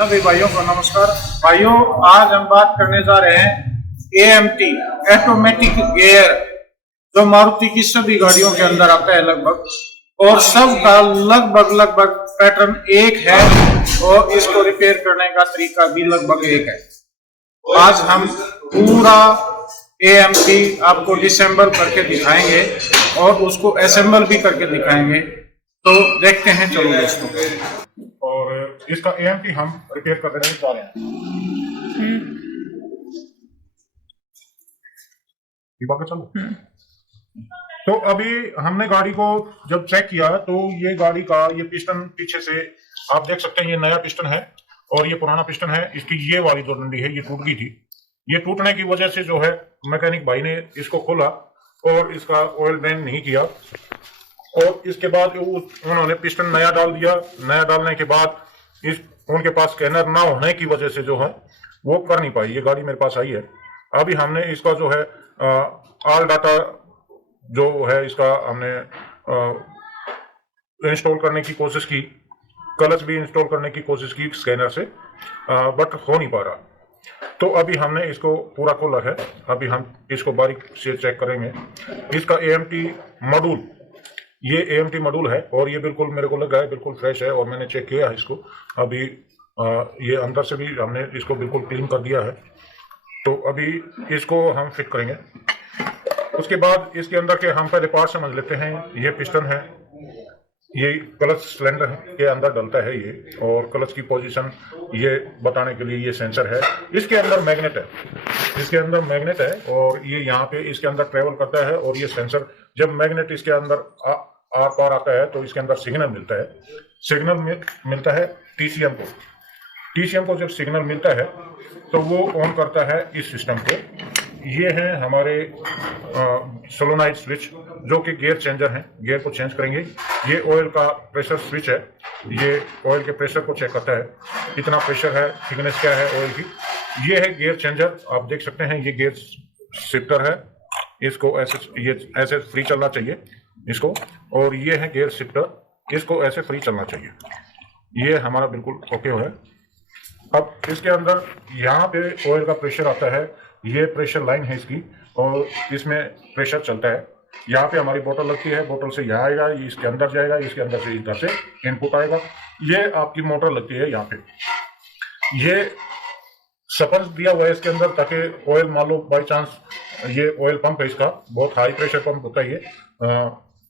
सभी भाइयों को नमस्कार। भाइयों, आज हम बात करने जा रहे हैं AMT ऑटोमेटिक गियर, जो मारुति की सभी गाड़ियों के अंदर आता है लगभग, और सब का लगभग पैटर्न एक है और इसको रिपेयर करने का तरीका भी लगभग एक है। आज हम पूरा AMT आपको डिसेंबल करके दिखाएंगे और उसको असेंबल भी करके दिखाएंगे। तो देखते हैं, चलो दोस्तों। और इसका AMT हम रिपेयर कर देने जा रहे हैं। चलो। तो अभी हमने गाड़ी को जब चेक किया तो ये गाड़ी का ये पिस्टन पीछे से आप देख सकते हैं, ये नया पिस्टन है और ये पुराना पिस्टन है। इसकी ये वाली जो डंडी है ये टूट गई थी। ये टूटने की वजह से जो है मैकेनिक भाई ने इसको खोला और इसका ऑयल ड्रेन नहीं किया, और इसके बाद उन्होंने पिस्टन नया डाल दिया। नया डालने के बाद उनके पास स्कैनर ना होने की वजह से जो है वो कर नहीं पाई। ये गाड़ी मेरे पास आई है। अभी हमने इसका जो है ऑल डाटा जो है इसका हमने इंस्टॉल करने की कोशिश की, क्लच भी इंस्टॉल करने की कोशिश की स्कैनर से, बट हो नहीं पा रहा। तो अभी हमने इसको पूरा खोला है। अभी हम इसको बारीक से चेक करेंगे। इसका AMT मॉड्यूल, ये AMT मॉड्यूल है और ये बिल्कुल मेरे को लगा है बिल्कुल फ्रेश है, और मैंने चेक किया है इसको। अभी ये अंदर से भी हमने इसको बिल्कुल क्लीन कर दिया है। तो अभी इसको हम फिट करेंगे। उसके बाद इसके अंदर के हम पहले पार्ट समझ लेते हैं। ये पिस्टन है, ये क्लच सिलेंडर के अंदर डलता है ये, और क्लच की पोजीशन ये बताने के लिए ये सेंसर है। इसके अंदर मैग्नेट है, इसके अंदर मैग्नेट है और ये यहाँ पे इसके अंदर ट्रेवल करता है। और ये सेंसर, जब मैग्नेट इसके अंदर आर पार आता है तो इसके अंदर सिग्नल मिलता है। सिग्नल मिलता है TCM को। TCM को जब सिग्नल मिलता है तो वो ऑन करता है इस सिस्टम को। ये है हमारे सोलोनाइड स्विच, जो कि गियर चेंजर है, गियर को चेंज करेंगे। ये ऑयल का प्रेशर स्विच है, ये ऑयल के प्रेशर को चेक करता है, कितना प्रेशर है, थिकनेस क्या है ऑयल की। ये है गियर चेंजर, आप देख सकते हैं। ये गियर शिफ्टर है, इसको ऐसे फ्री चलना चाहिए इसको। और ये है गियर शिफ्टर, इसको ऐसे फ्री चलना चाहिए। ये हमारा बिल्कुल ओके है। अब इसके अंदर यहाँ पे ऑयल का प्रेशर आता है, ये प्रेशर लाइन है इसकी, और इसमें प्रेशर चलता है। यहाँ पे हमारी बोतल लगती है, बोतल से यहाँ आएगा, ये इसके अंदर जाएगा, इसके अंदर से इधर से इनपुट आएगा। ये आपकी मोटर लगती है यहाँ पे। ये सपंज दिया हुआ है इसके अंदर, ताकि ऑयल मान लो बाई चांस, ये ऑयल पंप है इसका, बहुत हाई प्रेशर पंप होता है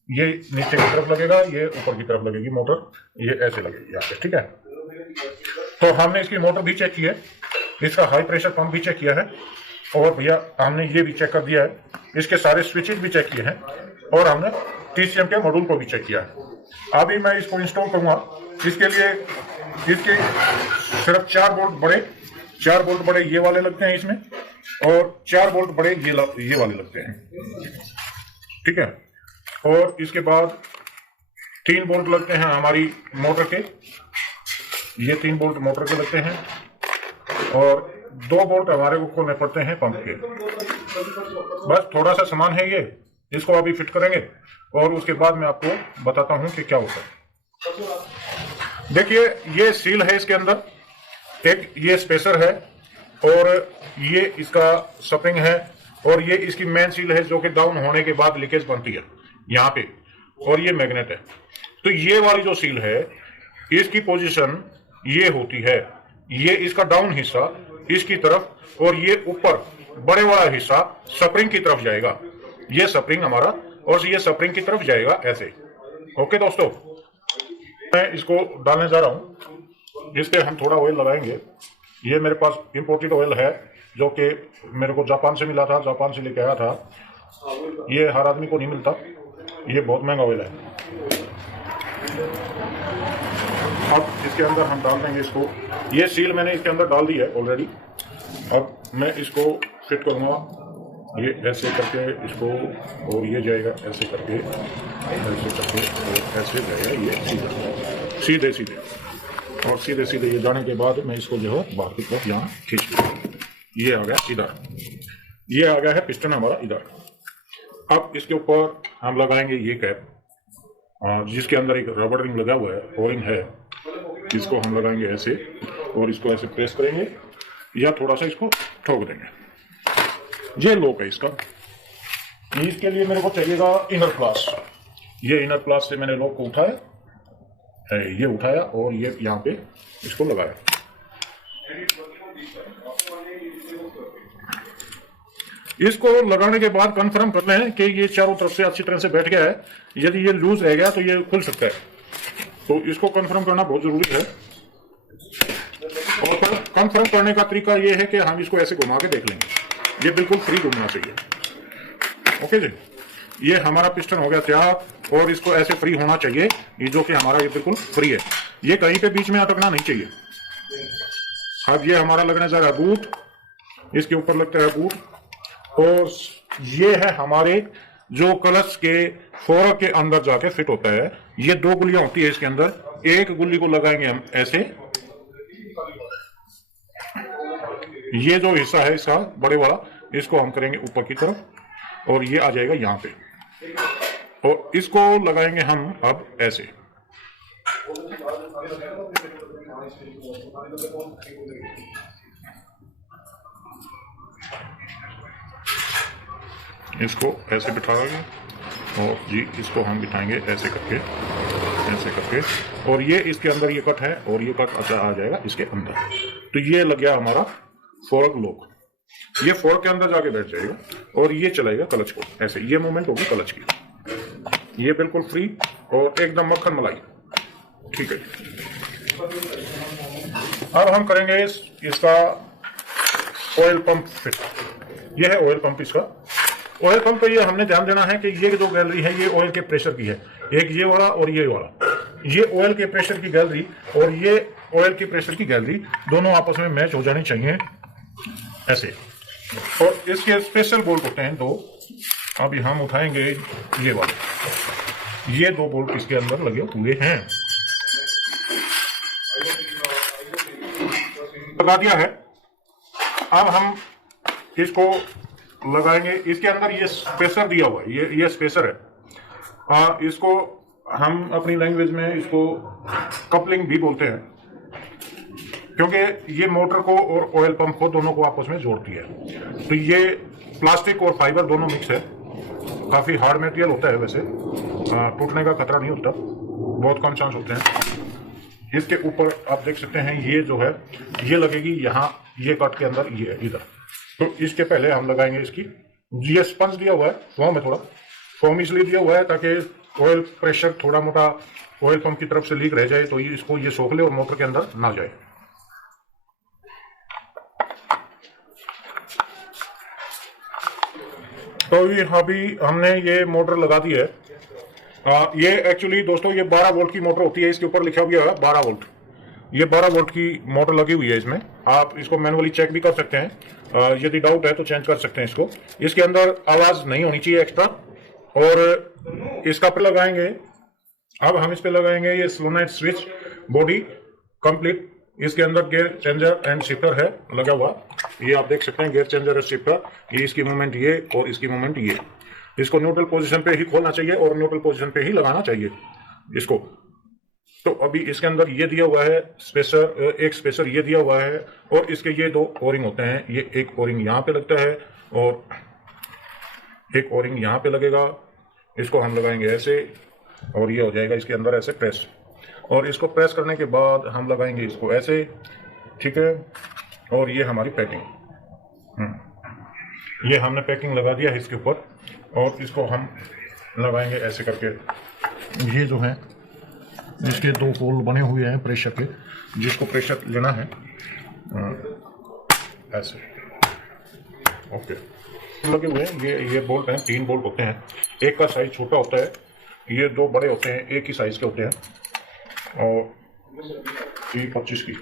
ये नीचे की तरफ लगेगा, ये ऊपर की तरफ लगेगी मोटर, ये ऐसे लगेगी यहाँ पे, ठीक है। तो हमने इसकी मोटर भी चेक की है, इसका हाई प्रेशर पंप भी चेक किया है, और भैया हमने ये भी चेक कर दिया है, इसके सारे स्विचेस भी चेक किए हैं, और हमने TCM के मॉड्यूल को भी चेक किया है। अभी मैं इसको इंस्टॉल करूंगा। इसके लिए इसके सिर्फ 4 बोल्ट बड़े ये वाले लगते हैं इसमें, और 4 बोल्ट बड़े ये वाले लगते हैं, ठीक है। और इसके बाद 3 बोल्ट लगते हैं हमारी मोटर के, ये 3 बोल्ट मोटर के लगते हैं, और 2 बोल्ट हमारे को खोलने पड़ते हैं पंप के। बस थोड़ा सा सामान है ये, इसको अभी फिट करेंगे और उसके बाद मैं आपको बताता हूं कि क्या होता है। देखिए, ये सील है इसके अंदर, एक ये स्पेसर है, और ये इसका स्प्रिंग है, और ये इसकी मेन सील है जो कि डाउन होने के बाद लीकेज बनती है यहाँ पे, और ये मैग्नेट है। तो ये वाली जो सील है इसकी पोजीशन ये होती है, ये इसका डाउन हिस्सा इसकी तरफ, और ये ऊपर बड़े वाला हिस्सा स्प्रिंग की तरफ जाएगा। ये स्प्रिंग हमारा, और ये स्प्रिंग की तरफ जाएगा ऐसे। ओके दोस्तों, मैं इसको डालने जा रहा हूँ। इस पे हम थोड़ा ऑयल लगाएंगे। ये मेरे पास इंपोर्टेड ऑयल है, जो कि मेरे को जापान से मिला था, जापान से लेके आया था। ये हर आदमी को नहीं मिलता, ये बहुत महंगा ऑयल है। अब इसके अंदर हम डाल देंगे इसको। ये सील मैंने इसके अंदर डाल दी है ऑलरेडी। अब मैं इसको फिट करूँगा, ये ऐसे करके इसको, और ये जाएगा ऐसे करके, और ऐसे जाएगा ये सीधे, और सीधे ये जाने के बाद मैं इसको जो है बाहर की तरफ यहाँ खींच लूँगा। ये आ गया इधर, ये आ गया है पिस्टन हमारा इधर। अब इसके ऊपर हम लगाएंगे ये कैप, जिसके अंदर एक रबर रिंग लगा हुआ है, ओ रिंग है, इसको हम लगाएंगे ऐसे, और इसको ऐसे प्रेस करेंगे या थोड़ा सा इसको ठोक देंगे। ये लॉक है इसका। इसके लिए मेरे को चाहिएगा इनर प्लास। ये इनर प्लास से मैंने लॉक को उठाया, ये उठाया और ये यहाँ पे इसको लगाया। इसको लगाने के बाद कंफर्म कर लें कि ये चारों तरफ से अच्छी तरह से बैठ गया है। यदि ये लूज रह गया तो ये खुल सकता है, तो इसको कंफर्म करना बहुत जरूरी है। और फिर कंफर्म करने का तरीका ये है कि हम इसको ऐसे घुमा के देख लेंगे, ये बिल्कुल फ्री घूमना चाहिए। ओके जी, ये हमारा पिस्टन हो गया तैयार और इसको ऐसे फ्री होना चाहिए, ये जो कि हमारा ये बिल्कुल फ्री है, ये कहीं पे बीच में अटकना नहीं चाहिए। अब ये हमारा लगने जा रहा है बूट, इसके ऊपर लगता है बूट। और ये है हमारे जो क्लच के फोरक के अंदर जाके फिट होता है। ये 2 गुल्लियां होती है इसके अंदर, एक गुल्ली को लगाएंगे हम ऐसे, ये जो हिस्सा है इसका बड़े वाला, इसको हम करेंगे ऊपर की तरफ और ये आ जाएगा यहाँ पे, और इसको लगाएंगे हम अब ऐसे। इसको ऐसे बिठाएंगे और जी इसको हम बिठाएंगे ऐसे करके, ऐसे करके, और ये इसके अंदर ये कट है और ये कट अच्छा आ जाएगा इसके अंदर। तो ये लग गया हमारा फोर्क लॉक। ये फोर्क के अंदर जाके बैठ जाएगा और ये चलाएगा क्लच को ऐसे, ये मूवमेंट होगी क्लच की। ये बिल्कुल फ्री और एकदम मक्खन मलाई, ठीक है। अब हम करेंगे इसका ऑयल पंप फिट। ये है ऑयल पंप इसका। ऑयल पंप पे ये हमने ध्यान देना है कि ये जो गैलरी है ये ऑयल के प्रेशर की है, एक ये वाला और ये वाला। ये ऑयल के प्रेशर की गैलरी और ये ऑयल के प्रेशर की गैलरी दोनों आपस में मैच हो जानी चाहिए ऐसे। और इसके स्पेशल बोल्ट होते हैं 2। अभी हम उठाएंगे ये वाले, ये 2 बोल्ट इसके अंदर लगे हुए हैं। लगा दिया है। अब हम इसको लगाएंगे। इसके अंदर ये स्पेसर दिया हुआ है, ये स्पेसर है। इसको हम अपनी लैंग्वेज में इसको कपलिंग भी बोलते हैं, क्योंकि ये मोटर को और ऑयल पंप को दोनों को आपस में जोड़ती है। तो ये प्लास्टिक और फाइबर दोनों मिक्स है, काफी हार्ड मटेरियल होता है वैसे, टूटने का खतरा नहीं होता, बहुत कम चांस होते हैं। इसके ऊपर आप देख सकते हैं ये जो है ये लगेगी यहाँ, ये कट के अंदर ये है इधर। तो इसके पहले हम लगाएंगे इसकी, ये स्पंज दिया हुआ है, फोम है, थोड़ा फोम इसलिए दिया हुआ है ताकि ऑयल प्रेशर थोड़ा मोटा ऑयल पंप की तरफ से लीक रह जाए तो ये इसको ये सोख ले और मोटर के अंदर ना जाए। तो ये अभी हमने ये मोटर लगा दी है। ये एक्चुअली दोस्तों ये 12 वोल्ट की मोटर होती है, इसके ऊपर लिखा हुआ है 12 वोल्ट। ये 12 वोल्ट की मोटर लगी हुई है इसमें। आप इसको मैनुअली चेक भी कर सकते हैं, यदि डाउट है तो चेंज कर सकते हैं इसको। इसके अंदर आवाज नहीं होनी चाहिए एक्स्ट्रा। और इसका पे लगाएंगे, अब हम इस पे लगाएंगे ये सोलेनॉइड स्विच बॉडी कंप्लीट। इसके अंदर गियर चेंजर एंड शिफ्टर है लगा हुआ, ये आप देख सकते हैं, गियर चेंजर और शिफ्टर। ये इसकी मूवमेंट ये और इसकी मूवमेंट ये। इसको न्यूट्रल पोजीशन पे ही खोलना चाहिए और न्यूट्रल पोजीशन पे ही लगाना चाहिए इसको। तो अभी इसके अंदर ये दिया हुआ है स्पेसर, एक स्पेसर ये दिया हुआ है और इसके ये 2 ओरिंग होते हैं। ये एक ओरिंग यहाँ पे लगता है और एक ओरिंग यहाँ पे लगेगा। इसको हम लगाएंगे ऐसे और ये हो जाएगा इसके अंदर ऐसे प्रेस। और इसको प्रेस करने के बाद हम लगाएंगे इसको ऐसे, ठीक है। और ये हमारी पैकिंग, ये हमने पैकिंग लगा दिया है इसके ऊपर। और इसको हम लगाएंगे ऐसे करके। ये जो है इसके 2 होल बने हुए हैं प्रेशर के, जिसको प्रेशर लेना है ऐसे, ओके। लगे हुए हैं ये बोल्ट हैं, 3 बोल्ट होते हैं। एक का साइज छोटा होता है, ये 2 बड़े होते हैं, एक ही साइज के होते हैं। और ये 25 की।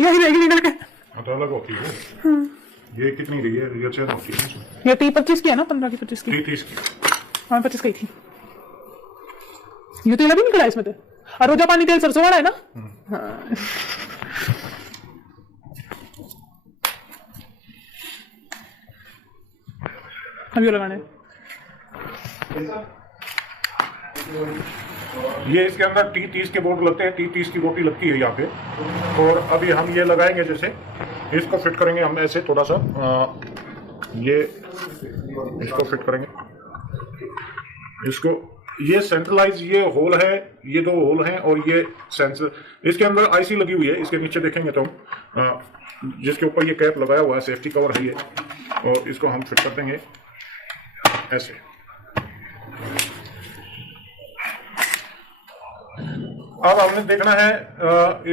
यही रहेगी निकल के। तो अलग होती है। ये कितनी रही है? ये 6 होती है। ये 30-25 की है ना, 15 की 25 की। 30 की। हाँ 25 गई थी। ये तेल अभी निकला है इसमें तो। और रोजा पानी तेल सरसों वाला है ना? हाँ। अभी लगाने ये इसके अंदर T30 के बोल्ट लगते हैं, T30 की बोटी लगती है यहाँ पे। और अभी हम ये लगाएंगे, जैसे इसको फिट करेंगे हम ऐसे थोड़ा सा, ये इसको फिट करेंगे, इसको, ये सेंट्रलाइज ये होल है, ये दो होल हैं और ये सेंसर, इसके अंदर आईसी लगी हुई है। इसके नीचे देखेंगे तो हम जिसके ऊपर ये कैप लगाया हुआ है, सेफ्टी कवर है ये, और इसको हम फिट कर देंगे ऐसे। अब हमने देखना है,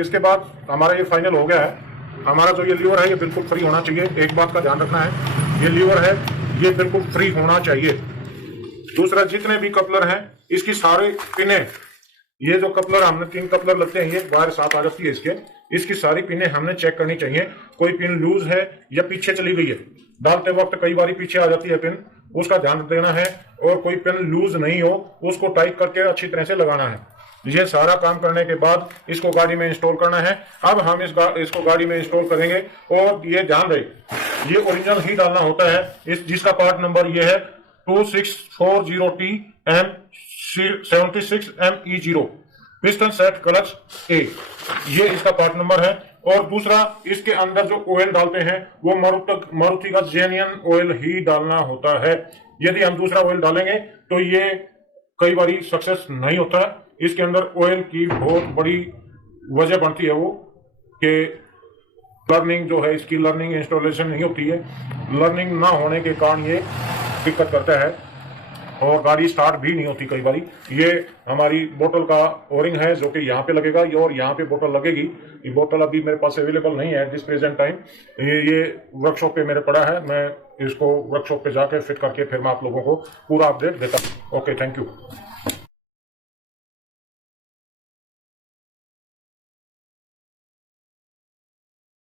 इसके बाद हमारा ये फाइनल हो गया है। हमारा जो ये लीवर है ये बिल्कुल फ्री होना चाहिए। एक बात का ध्यान रखना है, ये लीवर है ये बिल्कुल फ्री होना चाहिए। दूसरा, जितने भी कपलर हैं इसकी सारे पिने, ये जो कपलर हमने 3 कपलर लगते हैं, ये बाहर साथ आ जाती है इसकी सारी पिने हमने चेक करनी चाहिए। कोई पिन लूज है या पीछे चली गई है, डालते वक्त कई बार पीछे आ जाती है पिन, उसका ध्यान देना है। और कोई पिन लूज नहीं हो उसको टाइट करके अच्छी तरह से लगाना है। ये सारा काम करने के बाद इसको गाड़ी में इंस्टॉल करना है। अब हम इसको गाड़ी में इंस्टॉल करेंगे। और ये ध्यान रहे, ये ओरिजिनल ही डालना होता है, जिसका पार्ट नंबर ये है 2640TM76ME0 पिस्टन सेट क्लच ए, ये इसका पार्ट नंबर है। और दूसरा, इसके अंदर जो ऑयल डालते हैं वो मारुति का जेन्युइन ऑयल ही डालना होता है। यदि हम दूसरा ऑयल डालेंगे तो ये कई बार सक्सेस नहीं होता है। इसके अंदर ऑयल की बहुत बड़ी वजह बनती है वो कि लर्निंग जो है, इसकी लर्निंग इंस्टॉलेशन नहीं होती है। लर्निंग ना होने के कारण ये दिक्कत करता है और गाड़ी स्टार्ट भी नहीं होती कई बारी। ये हमारी बोतल का ओरिंग है जो कि यहाँ पे लगेगा और यहाँ पे बोतल लगेगी। ये बोतल अभी मेरे पास अवेलेबल नहीं है दिस प्रेजेंट टाइम। ये वर्कशॉप पे मेरे पड़ा है, मैं इसको वर्कशॉप पे जाके फिट करके फिर मैं आप लोगों को पूरा अपडेट देता हूँ। Okay, thank you.